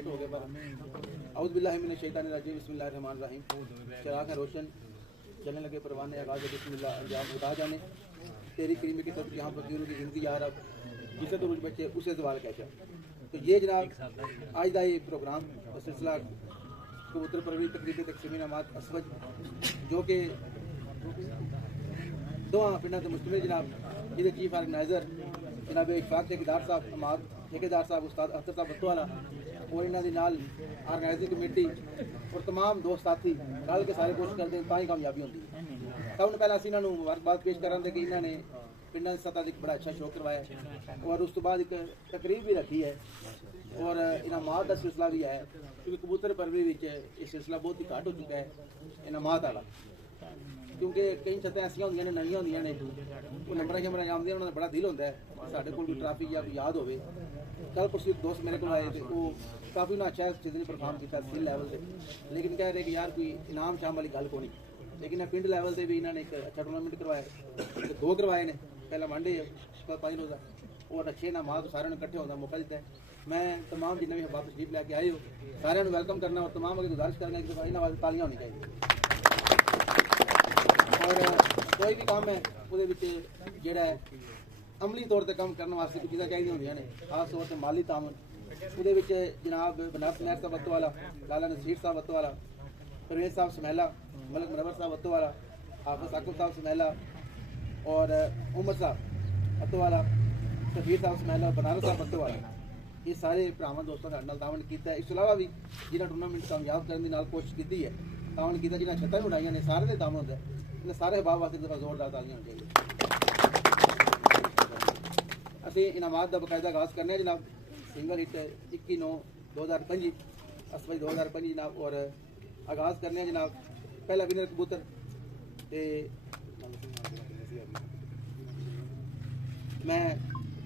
Late हो गए पर औज़ बिल्लाहि मिनश शैतानिर रजीम बिस्मिल्लाहिर रहमानिर रहीम। चिराग रोशन चलने लगे परवाने आगाज़ बिस्मिल्लाह अंजाम खुदा जाने तेरी करीमी की तरफ यहाँ फकीरों की ज़िंदगी यार अब जिसे तो रुझ बच्चे उसे सवाल कहता। तो ये जनाब आज का ये प्रोग्राम सिलसिला कबूतर परवरी तकरीबी तकसीमी नमाज असवज जो कि दो पिंडा से मुश्तमिल जनाब जिसे चीफ ऑर्गेनाइजर जनाब इशफाक ठेकेदार साहब अमाद ठेकेदार साहब उस्ताद अख्तर साहब बत्तवाला और इन्हों के नाल ऑर्गेनाइजिंग कमेटी और तमाम दोस्त साथी रल के सारे कोशिश करते हैं तां ही कामयाबी होती है। सब ने पहले इन्होंने मुबारकबाद पेश करा कि इन्होंने पिंडा की सतह एक बड़ा अच्छा शो करवाया और उस तो बाद एक तकरीब भी रखी है और इनामात का सिलसिला भी है क्योंकि कबूतर परवरी ये सिलसिला बहुत ही घट हो चुका है इनामात वाला क्योंकि कई छत्तें ऐसा होंगे ने नवी होंगे ने वो नंबर शंबर आमदियां उन्होंने बड़ा दिल होता है साढ़े को ट्रैफिक या कोई याद होवे कल परसों दोस्त मेरे को आए थे वो काफ़ी ना अच्छा चीज़ ने परफॉर्म किया स्किल लैवल से लेकिन कह रहे कि यार कोई इनाम शाम वाली गल को नहीं लेकिन पिंड लैवल से भी इन्होंने एक अच्छा टूर्नामेंट करवाया दो करवाए ने पहला वनडे 5 रोज़ा और अच्छे इनामात सारे इकट्ठे होने का मौका दिता है। मैं तमाम जिन्हें भी वापस तशरीफ लैके आए हो सारे वेलकम करना और तमाम अगर गुजारिश करना कि इन्होंने वाली तालियां होनी चाहिए और कोई भी काम है वो जोड़ा है अमली तौर पर काम करने वास्ते कुछ चीज़ां चाहिए होंगे ने खास तौर पर माली तामन वो जनाब बनारस महर साहब वत्तोवाला लाला नसीर साहब वत्तोवाला परवेज साहब समैला मलिक मुनव्वर साहब वत्तोवाला हाफिज साकुब साहब समैला और उमर साहब वत्तोवाला शफीर साहब समैला बनारस साहब वत्तोवाला ये सारे भरावां दोस्तों का तावन किया। इस अलावा भी जिन्हें टूर्नामेंट कामयाब करने की कोशिश की है तावन किया जिन्हें छत्तां उड़ाइया ने सारे दाम होता है इन्हें सारे बाब वास्ते दफा जोरदार तालियां होनी चाहिए। असीं इनामात का बकायदा आगाज़ करने जनाब सिंगल हिट 21/9/2025 असवज 2025 जनाब और आगाज़ करने जनाब पहला विनर कबूतर मैं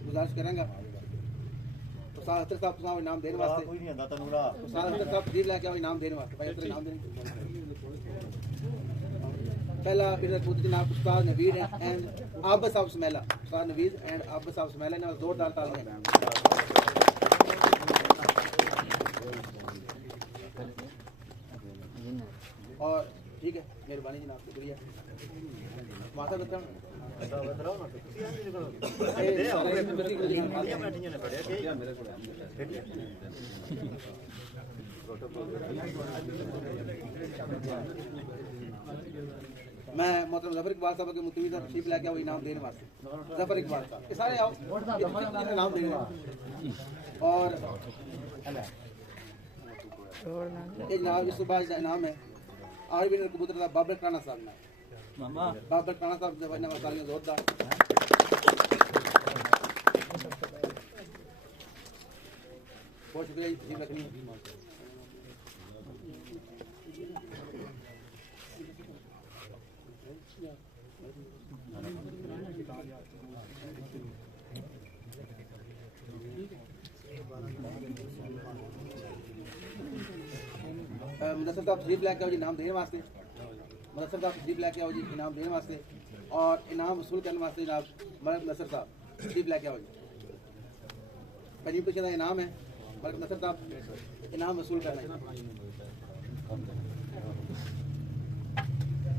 गुजारिश करांगा उस्ताद अख्तर साहब को इनाम देने वास्ते उस्ताद अख्तर साहब तशरीफ लैके आओ इनाम देने वास्ते भाई अख्तर इनाम देने पहला विनर कबूतर जनाब उस्ताद नवीद एंड आबद साहब समैला उस्ताद नवीद एंड आबद साहब समैला ने जोरदार तालियां और ठीक है मेहरबानी जनाब शुक्रिया माता बता मैं मोहतरम जफर इकबाल साहब के मुतवी साहब तशरीफ लेके आओ इनाम देने वास्ते जफर इकबाल साहब ये सारे आओ इनाम देने वास्ते और ये जनाब इस सुबह का इनाम है आज भी कबूतर का बाबर राणा साहब ने बाबर राणा साहब जब इन्हें तालियां जोरदार बहुत शुक्रिया जी तशरीफ रखनी मुदस्सर साहब तशरीफ लेके आओ जी इनाम देने वास्ते मुदस्सर साहब तशरीफ लेके आओ जी इनाम देने वास्ते और इनाम वसूल करने वास्ते जनाब मलिक मुदस्सर साहब तशरीफ लेके आओ जी पहली कुछ का इनाम है मलिक मुदस्सर साहब इनाम वसूल करना है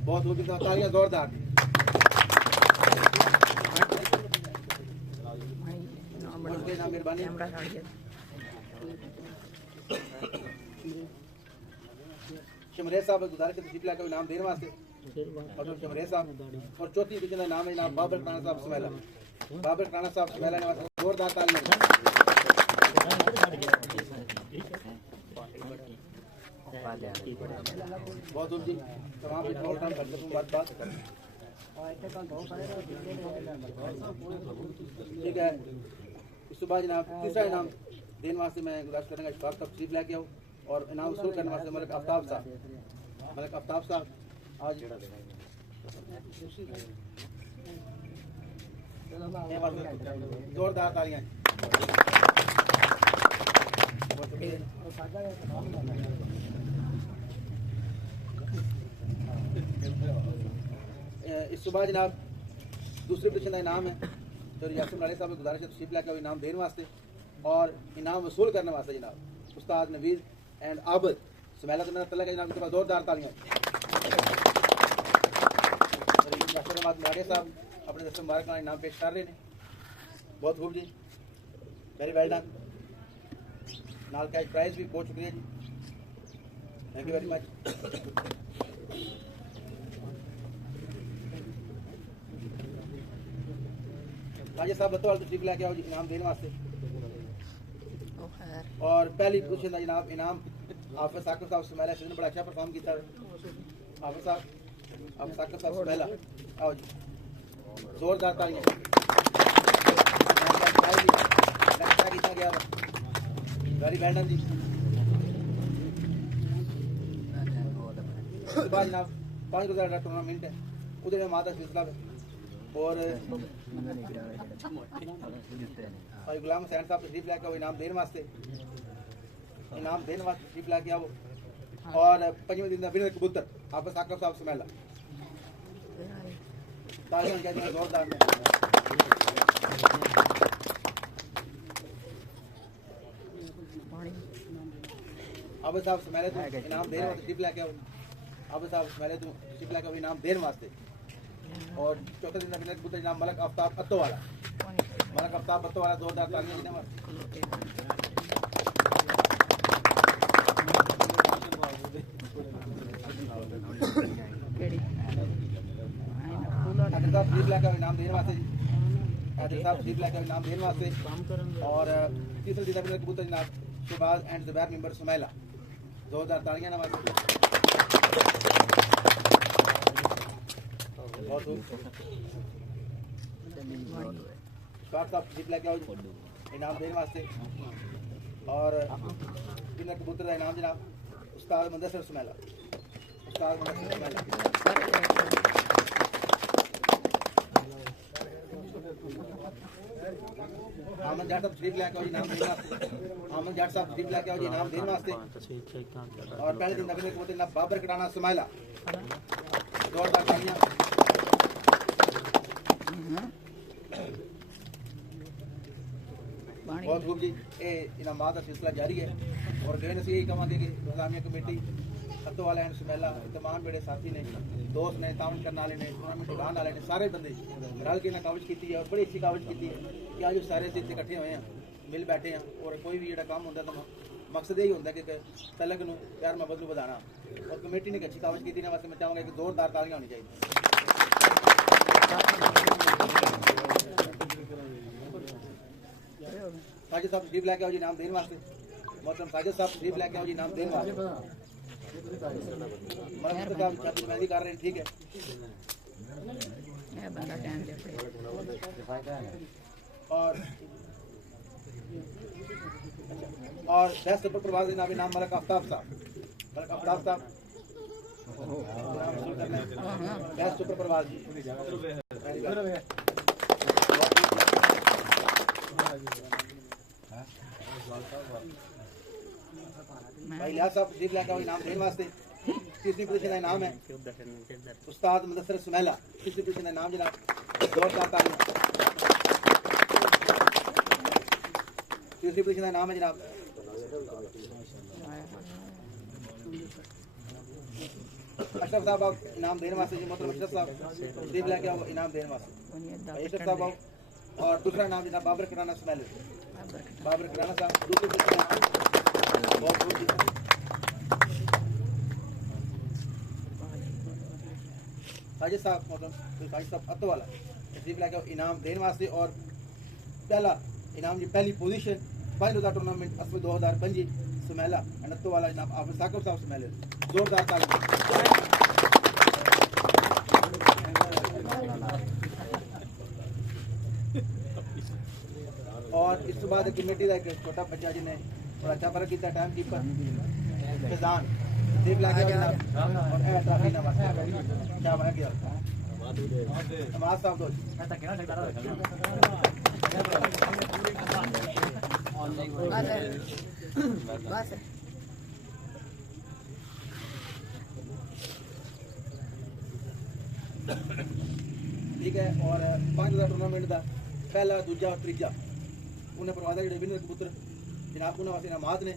बहुत होगी तालियां जोरदार मेहरबानी शमरेज साहब गुजारिश तशरीफ लेकर इनाम देने वास्ते और शमरेज साहब और चौथी डिवीजन का नाम है इनाम बाबर राणा साहब समैला बाबर राणा साहब समैला ने जोरदार तालियां बहुत जी तमाम ठीक है। इस सुबह जनाब तीसरा इनाम देने वास्ते मैं गुजारिश करूँगा इशफाक साहब तशरीफ लेके आओ और इनाम वसूल करने वास्ते मलिक आफ्ताब साहब आज जोरदार तालियां इस सुबह जनाब दूसरे पोजीशन का इनाम है तो यासिर नाले साहब गुजारिश है तशरीफ लेकर इनाम देने वास्ते और इनाम वसूल करने वास्ते जनाब उस्ताद नवीद एंड आबद सुमैला तो मेरा तल्ला का इनाम के जोरदार तालियां। साहब अपने दस्ते मुबारक का इनाम पेश कर रहे हैं, बहुत खूब जी, वेरी वेल डन। नाल कैश प्राइज भी बहुत शुक्रिया जी, थैंक यू वेरी मच। राजे साहब बतौर तशरीफ लेके आओ जी इनाम देने वास्ते। और पहली क्वेश्चन का जनाब इनाम हाफिज साकिब साहब सुमैला ने बड़ा अच्छा परफॉर्म किया। हाफिज साकिब साहब सुमैला आओ जी, जोरदार तालियां। वेरी वेल डन जी। उसके बाद जनाब 5 रोज़ा टूर्नामेंट है, उधर माता सिलसिला है और भाई गुलाम हुसैन साहब तशरीफ लेके आओ इनाम देने वास्ते तशरीफ लेके आओ। और 5वें दिन का विनर कबूतर हाफिज साकिब साहब सुमैला, तालियां कहते हैं जोरदार। हाफिज साहब सुमैला तो इनाम देने वास्ते तशरीफ लेके आओ। हाफिज साहब सुमैला तो तशरीफ लेके आओ इनाम देने वास्ते। और चौथे दिन का विनर कबूतर जनाब मलक आफ्ताब अत्तो वाला, जोरदार तालियां देने वास्ते। इनाम देने वास्ते और तीसरे दिन का कबूतर जनाब शहबाज एंड जुबैर मेंबर सुमैला, जोरदार तालियां नवाज़। साहब जीत लेके आओ इनाम देने वास्ते। और विनर कबूतर का इनाम जनाब उस्ताद मुदस्सिर सुमैला। आमन जाट साहब तशरीफ लेके आओ इनाम देने वास्ते। और पहले दिन का विनर कबूतर जनाब बाबर कटाना सुमैला, जोरदार तालियां। बहुत खूब जी, ये इनामात का सिलसिला जारी है। और गए अस यही कहेंगे कि इंतजामिया कमेटी अत्तो वाला एंड सुमैला तमाम बड़े साथी ने, दोस्त ने, ताउन करने वाले ने, टूर्नामेंट उड़ाने वाले ने, सारे बंदे रल के कवरेज की है और बड़ी अच्छी कवरेज की है कि आज सारे इतने इकट्ठे हुए हैं, मिल बैठे हैं। और कोई भी जो काम होता तो मकसद यही होता है कि तलक नूं प्यार मोहब्बत नूं वधाना। और कमेटी ने अच्छी कवरेज की वास्ते मैं चाहूँगा कि जोरदार तालियां होनी चाहिए। साजिद साहब तशरीफ लेके आओ जी इनाम देने वास्ते। मोहतरम साजिद साहब तशरीफ लेके आओ जी इनाम देने वास्ते। मेहंदी कर रहे हैं, ठीक है। और बेस्ट सुपर प्रवास जनाब इनाम मलक आफ्ताब साहब, बेस्ट सुपर प्रवास जी। भाई लिहाज साहब तशरीफ लेके आओ इनाम देने वास्ते। तीसरी पोजीशन का इनाम है उस्ताद मुदस्सिर सुमैला, तीसरी पोजीशन का इनाम जनाब, जोरदार तालियां। तीसरी पोजीशन का इनाम है जनाब अशरफ साहब, आप इनाम देने वास्ते जी। मोहतरम अशरफ साहब तशरीफ लेके आओ इनाम देने वास्ते। अशरफ साहब आओ। और दूसरा इनाम जनाब बाबर कराना सुमैला, बाबर कराना साहब दूसरी पोजीशन। बहुत बहुत साजिद साहब, साजिद साहब अत्तो वाला तशरीफ लेके इनाम देने वास्ते। और पहला इनाम जी, पहली पोजीशन 5 रोज़ा टूर्नामेंट असम 2025 सुमैला एंड अत्तो वाला इनाम हाफिज साकिब साहब सुमैला, जोरदार तालियां। और इस बाद कमेटी का एक छोटा बच्चा जिन्हें बड़ा अच्छा फर्क किया, टाइम कीपर फैजान देख लाके और ए ट्रॉफी ना बस क्या बन गया नमाज साहब दो बस ठीक है। और 5000 टूर्नामेंट का पहला दूजा और तीजा उन्हें परवाजा जो विनर कबूतर जनाब उन्होंने वास्ते इनामात ने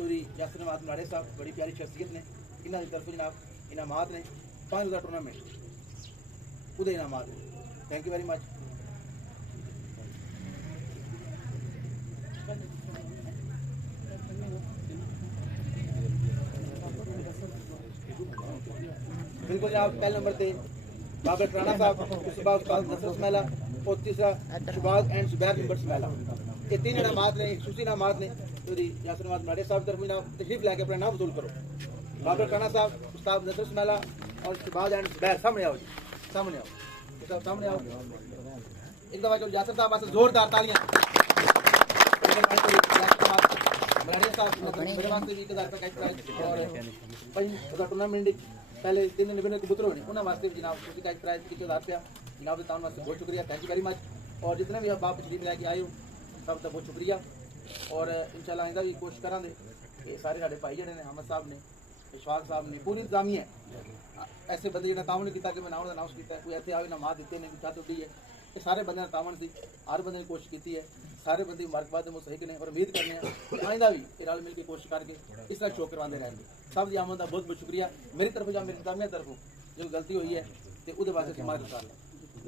चौधरी यासिर नवाज मलाड़े साहब बड़ी प्यारी शख्सियत ने, इन्होंने तरफ जनाब इनामात ने 5000 टूर्नामेंट उदय इनामात ने। Thank you very much. बिल्कुल जनाब पहले नंबर पे बाबर राणा साहब, उसके बाद उस्ताद नसरत स्मैला और तीसरा शहबाज एंड जुबैर नंबर स्मैला। ये 3 इनामात ने, खसूसी इनामात ने। चौधरी यासिर नवाज मलाड़े साहब तरफ जनाब तशरीफ लाके अपना नाम वसूल करो। बाबर राणा साहब, उस्ताद नसरत स्मैला और शहबाज एंड जुबैर सामने आओ जी, सामने आओ साहब, सामने आओ। एक दफा जब यासिर साहब वास्ते जोरदार तालियां। मलाड़े साहब मेरे वास्ते भी 1000 रुपए का और भाई टूर्नामेंट पहले 3 दिन विनर कबूतर होने उन्होंने वास्ते जनाब खुशी का प्राइज 1000 रुपया जनाब के तान वास्ते बहुत शुक्रिया, थैंक यू वेरी मच। और जितने भी आप तशरीफ लेके आए हो सब का बहुत शुक्रिया और इंशाल्लाह आइंदा भी कोशिश करांगे कि सारे साढ़े भाई जड़े ने अहमद साहब ने, इशफाक साहब ने, पूरी इंतजामिया ऐसे बंदे जिन्हें तावन किया कि मैं नाम अनाउंस किया कोई ऐसे आवे ना मां दिते ने छत उड्डी है, ये सारे बंदे तावन सी, हर बंदे ने कोशिश की है, सारे बंदे मुबारकबाद मुस्तहिक ने और उम्मीद करने हैं कि आइंदा भी रल मिल के कोशिश करके इस तरह शो करवाते रहेंगे। सब की आमद का बहुत बहुत शुक्रिया मेरी तरफ या मेरी इंतजामिया तरफों जो गलती हुई है तो वो वास्ते समाज कर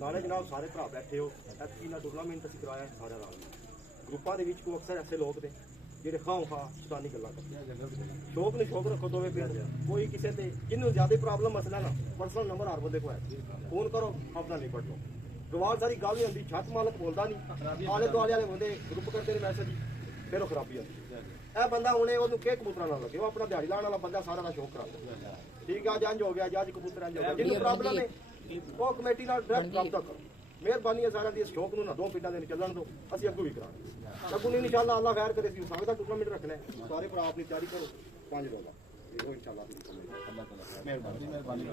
नाले जनाब सारे भरा बैठे हो ऐसी ना टूर्नामेंट असीं कराया सारे नाल ग्रुपां दे विच कोई अक्सर ऐसे लोग ने ਜਿਹੜੇ ਖਾਂ ਖਾ ਸ਼ੈਤਾਨੀ ਗੱਲਾਂ ਕਰਦੇ ਸ਼ੌਕ ਨਹੀਂ ਸ਼ੌਕ ਰੱਖੋ ਦੋਵੇਂ ਪਿੰਡ ਕੋਈ ਕਿਸੇ ਤੇ ਜਿਹਨੂੰ ਜ਼ਿਆਦਾ ਪ੍ਰੋਬਲਮ ਮਸਲਾ ਨਾ ਪਰਸਨਲ ਨੰਬਰ ਹਰ ਬੰਦੇ ਕੋਲ ਹੈ ਫੋਨ ਕਰੋ ਆਪਣਾ ਨਿਪਟ ਲਓ ਗਵਾਰ ਸਾਰੀ ਗੱਲ ਨਹੀਂ ਹੁੰਦੀ ਛੱਤ ਮਾਲਕ ਬੋਲਦਾ ਨਹੀਂ ਆਲੇ ਦੁਆਲੇ ਵਾਲੇ ਬੰਦੇ ਗਰੁੱਪ ਕਰਦੇ ਨੇ ਮੈਸੇਜ ਫਿਰ ਉਹ ਖਰਾਬੀ ਆਉਂਦੀ ਇਹ ਬੰਦਾ ਹੁਣੇ ਉਹਨੂੰ ਕਿਹ ਕਬੂਤਰਾਂ ਨਾਲ ਲੱਗੇ ਉਹ ਆਪਣਾ ਦਿਹਾੜੀ ਲਾਉਣ ਵਾਲਾ ਬੰਦਾ ਸਾਰਾ ਦਾ ਸ਼ੌਕ ਕਰਾਉਂਦਾ ਠੀਕ ਆ ਜੰਜ ਹੋ ਗਿਆ ਜੱਜ ਕਬੂਤਰਾਂ ਹੋ ਗਿਆ ਜਿਹਨੂੰ ਪ੍ਰੋਬਲਮ ਹੈ ਉਹ ਕਮੇਟੀ ਨਾਲ ਡਾਇਰੈਕਟ ਰਾਬਤਾ ਕਰੋ ਮਿਹਰਬਾਨੀ ਹੈ ਸਾਰਿਆਂ ਦੀ ਇਸ ਸ਼ੌਕ ਨੂੰ ਨਾ ਦੋ ਪਿੰਡਾਂ ਦੇ ਨੂੰ ਚੱਲਣ ਦਿਓ ਅਸੀਂ ਅੱਗੋਂ ਵੀ ਕਰਾਂਗੇ ਅੱਗੋਂ ਨਹੀਂ ਇਨਸ਼ਾਅੱਲਾ ਅੱਲਾਹ ਖੈਰ ਕਰੇ ਸੀ ਸਕਦਾ ਟੂਰਨਾਮੈਂਟ ਰੱਖਣਾ ਸਾਰੇ ਭਰਾ ਆਪਣੀ ਤਿਆਰੀ ਕਰੋ 5 ਰੋਜ਼ ਦਾ ਇਹੋ ਇਨਸ਼ਾਅੱਲਾ ਦੀ ਅੱਲਾਹ ਤਾਲਾ ਮਿਹਰਬਾਨੀ ਮਿਹਰਬਾਨੀ